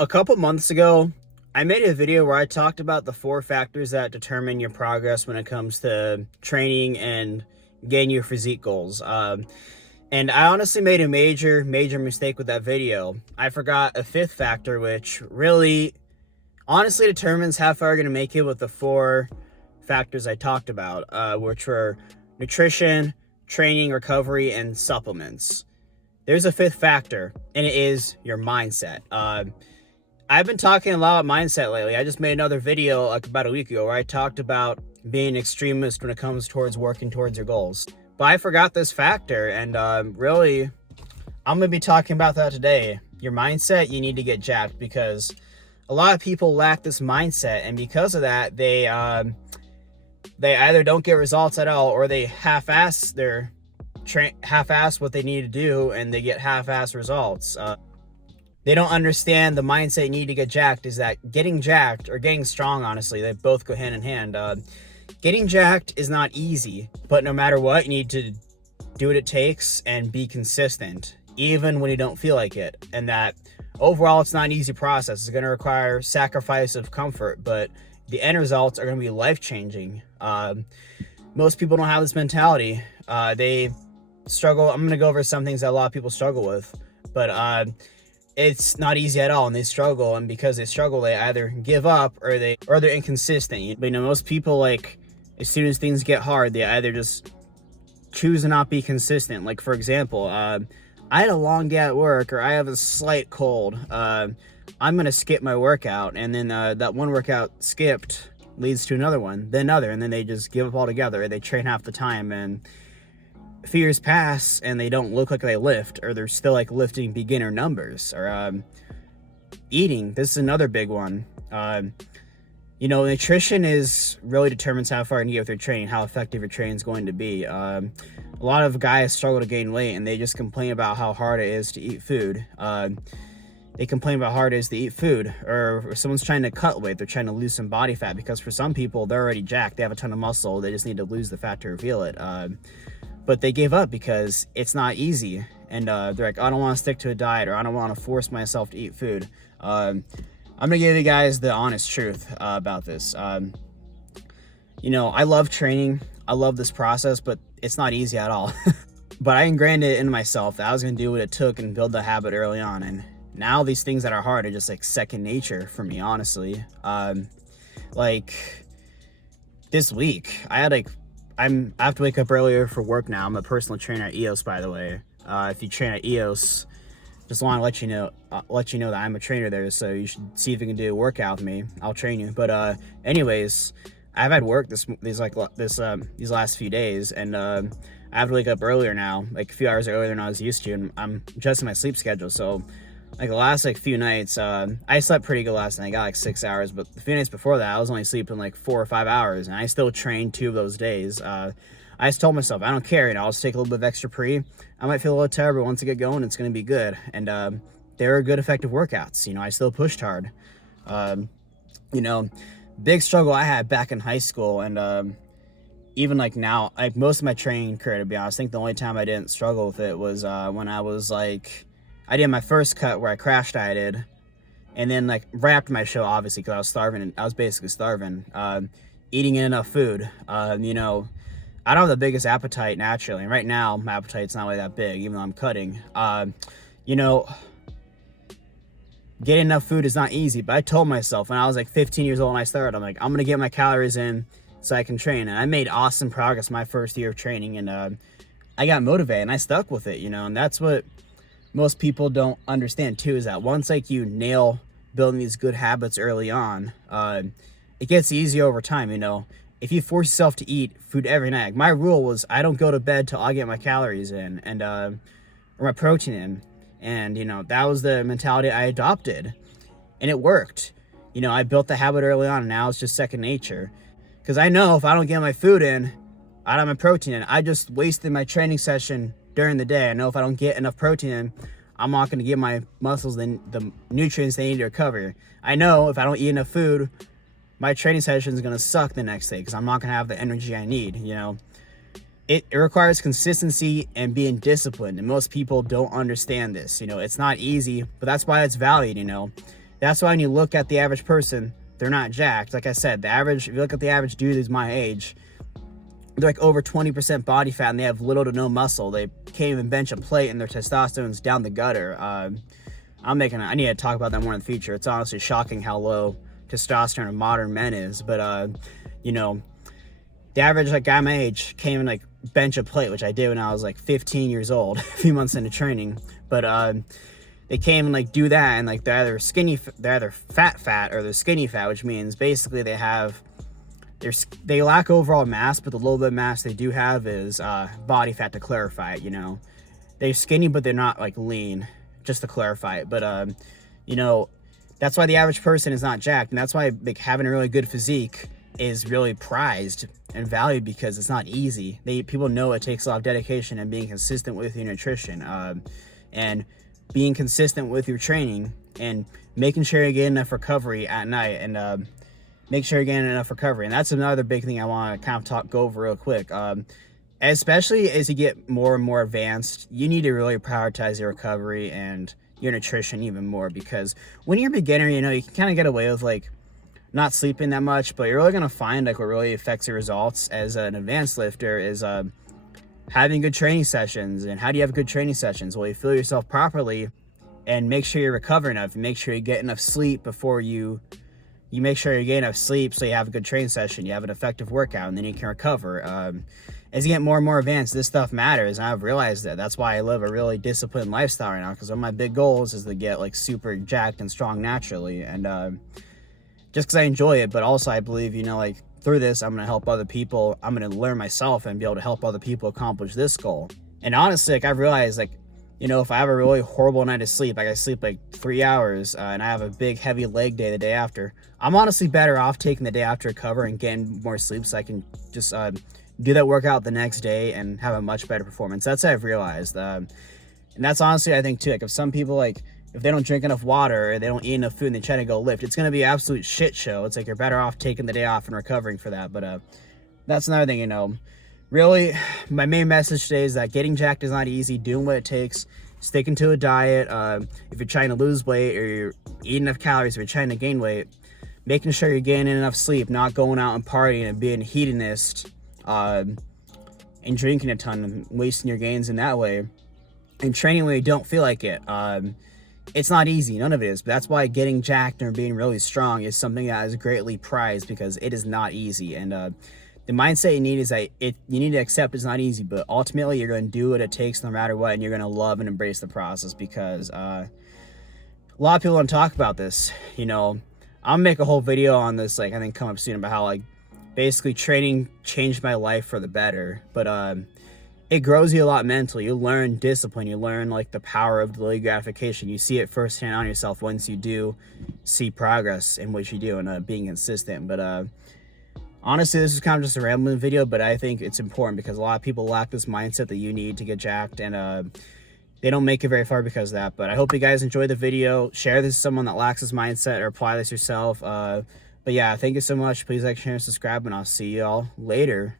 A couple months ago, I made a video where I talked about the 4 factors that determine your progress when it comes to training and getting your physique goals. And I honestly made a major mistake with that video. I forgot a 5th factor, which really honestly determines how far you're going to make it with the 4 factors I talked about, which were nutrition, training, recovery, and supplements. There's a 5th factor, and it is your mindset. I've been talking a lot about mindset lately. I just made another video like about a week ago where I talked about being an extremist when it comes towards working towards your goals. But I forgot this factor, and really, I'm going to be talking about that today. Your mindset, you need to get jacked, because a lot of people lack this mindset, and because of that, they either don't get results at all, or they half-ass what they need to do, and they get half-ass results. They don't understand the mindset you need to get jacked is that getting jacked, or getting strong, honestly, they both go hand in hand. Getting jacked is not easy, but no matter what, you need to do what it takes and be consistent, even when you don't feel like it. And that overall, it's not an easy process. It's going to require sacrifice of comfort, but the end results are going to be life-changing. Most people don't have this mentality. They struggle. I'm going to go over some things that a lot of people struggle with, but it's not easy at all, and they struggle, and because they struggle, they either give up or they're inconsistent. But most people, like, as soon as things get hard, they either just choose to not be consistent. Like, for example, I had a long day at work, or I have a slight cold. I'm gonna skip my workout, and then that one workout skipped leads to another one, then another, and then they just give up altogether. They train half the time, and a few years pass and they don't look like they lift, or they're still like lifting beginner numbers. Or eating, this is another big one. Nutrition is really determines how far you can get with your training, how effective your training is going to be. A lot of guys struggle to gain weight, and they just complain about how hard it is to eat food. They complain about how hard it is to eat food, or if someone's trying to cut weight, they're trying to lose some body fat, because for some people, they're already jacked, they have a ton of muscle, they just need to lose the fat to reveal it. But they gave up because it's not easy, and they're like, I don't want to stick to a diet, or I don't want to force myself to eat food. I'm gonna give you guys the honest truth about this. I love training, I love this process, but it's not easy at all. But I ingrained it into myself that I was gonna do what it took and build the habit early on, and now these things that are hard are just like second nature for me, honestly. Like this week, I have to wake up earlier for work now. I'm a personal trainer at EOS, by the way. If you train at EOS, just want to let you know that I'm a trainer there, so you should see if you can do a workout with me. I'll train you. But anyways, I've had work these last few days, and I have to wake up earlier now, like a few hours earlier than I was used to, and I'm adjusting my sleep schedule. So like the last few nights, I slept pretty good last night. I got like 6 hours, but the few nights before that, I was only sleeping like 4 or 5 hours, and I still trained 2 of those days. I just told myself, I don't care, I'll just take a little bit of extra pre. I might feel a little tired, but once I get going, it's going to be good. And they were good, effective workouts. I still pushed hard. Big struggle I had back in high school, and even like now, like most of my training career, to be honest, I think the only time I didn't struggle with it was when I was like, I did my first cut where I crash dieted, and then like right after my show, obviously, because I was starving, and I was basically starving, eating enough food. I don't have the biggest appetite naturally, and right now my appetite's not really that big, even though I'm cutting. Getting enough food is not easy, but I told myself when I was like 15 years old and I started, I'm like, I'm gonna get my calories in so I can train, and I made awesome progress my first year of training, and I got motivated and I stuck with it, and that's what most people don't understand too, is that once like you nail building these good habits early on, it gets easier over time. If you force yourself to eat food every night, like my rule was I don't go to bed till I get my calories in, and or my protein in, and that was the mentality I adopted, and it worked. I built the habit early on, and now it's just second nature, because I know if I don't get my food in, I don't have my protein in, I just wasted my training session during the day. I know if I don't get enough protein in, I'm not going to give my muscles the nutrients they need to recover. I know if I don't eat enough food, my training session is going to suck the next day, because I'm not going to have the energy I need. It requires consistency and being disciplined, and most people don't understand this. It's not easy, but that's why it's valued. That's why when you look at the average person, they're not jacked. Like I said, if you look at the average dude who's my age, they're like over 20% body fat and they have little to no muscle. They can't even bench a plate and their testosterone's down the gutter. I need to talk about that more in the future. It's honestly shocking how low testosterone of modern men is. But, you know, the average like guy my age can't even like bench a plate, which I did when I was like 15 years old, a few months into training. But they can't even like do that, and like they're either fat or they're skinny fat, which means basically they lack overall mass, but the little bit of mass they do have is body fat, to clarify it. You know, they're skinny but they're not like lean, just to clarify it. But you know, that's why the average person is not jacked, and that's why like having a really good physique is really prized and valued, because it's not easy. People know it takes a lot of dedication and being consistent with your nutrition, and being consistent with your training, and making sure you get enough recovery at night, and make sure you're getting enough recovery. And that's another big thing I want to kind of go over real quick. Especially as you get more and more advanced, you need to really prioritize your recovery and your nutrition even more, because when you're a beginner, you know, you can kind of get away with like not sleeping that much, but you're really going to find like what really affects your results as an advanced lifter is having good training sessions. And how do you have good training sessions? Well, you fuel yourself properly and make sure you recover enough. You make sure you get enough sleep before you make sure you get enough sleep so you have a good training session, you have an effective workout, and then you can recover. As you get more and more advanced, this stuff matters, and I've realized that. That's why I live a really disciplined lifestyle right now, because one of my big goals is to get like super jacked and strong naturally, and just because I enjoy it, but also I believe, you know, like through this, I'm going to help other people. I'm going to learn myself and be able to help other people accomplish this goal. And honestly, like I've realized, like, you know, if I have a really horrible night of sleep, like I sleep like 3 hours and I have a big heavy leg day the day after, I'm honestly better off taking the day after to recover and getting more sleep so I can just do that workout the next day and have a much better performance. That's what I've realized. And that's honestly, I think too, like if some people like, if they don't drink enough water or they don't eat enough food and they try to go lift, it's going to be an absolute shit show. It's like you're better off taking the day off and recovering for that. But that's another thing, you know. Really, my main message today is that getting jacked is not easy. Doing what it takes, sticking to a diet. If you're trying to lose weight or you're eating enough calories, or you're trying to gain weight, making sure you're getting enough sleep, not going out and partying and being a hedonist, and drinking a ton and wasting your gains in that way, and training when you don't feel like it. It's not easy, none of it is, but that's why getting jacked or being really strong is something that is greatly prized, because it is not easy. And the mindset you need is that you need to accept it's not easy, but ultimately you're going to do what it takes no matter what, and you're going to love and embrace the process, because a lot of people don't talk about this. You know, I'll make a whole video on this, like I think coming up soon, about how like basically training changed my life for the better. But it grows you a lot mentally. You learn discipline. You learn like the power of delayed gratification. You see it firsthand on yourself once you do see progress in what you do, and being consistent. But honestly, this is kind of just a rambling video, but I think it's important because a lot of people lack this mindset that you need to get jacked, and they don't make it very far because of that. But I hope you guys enjoyed the video. Share this with someone that lacks this mindset, or apply this yourself. But yeah, thank you so much. Please like, share, and subscribe, and I'll see y'all later.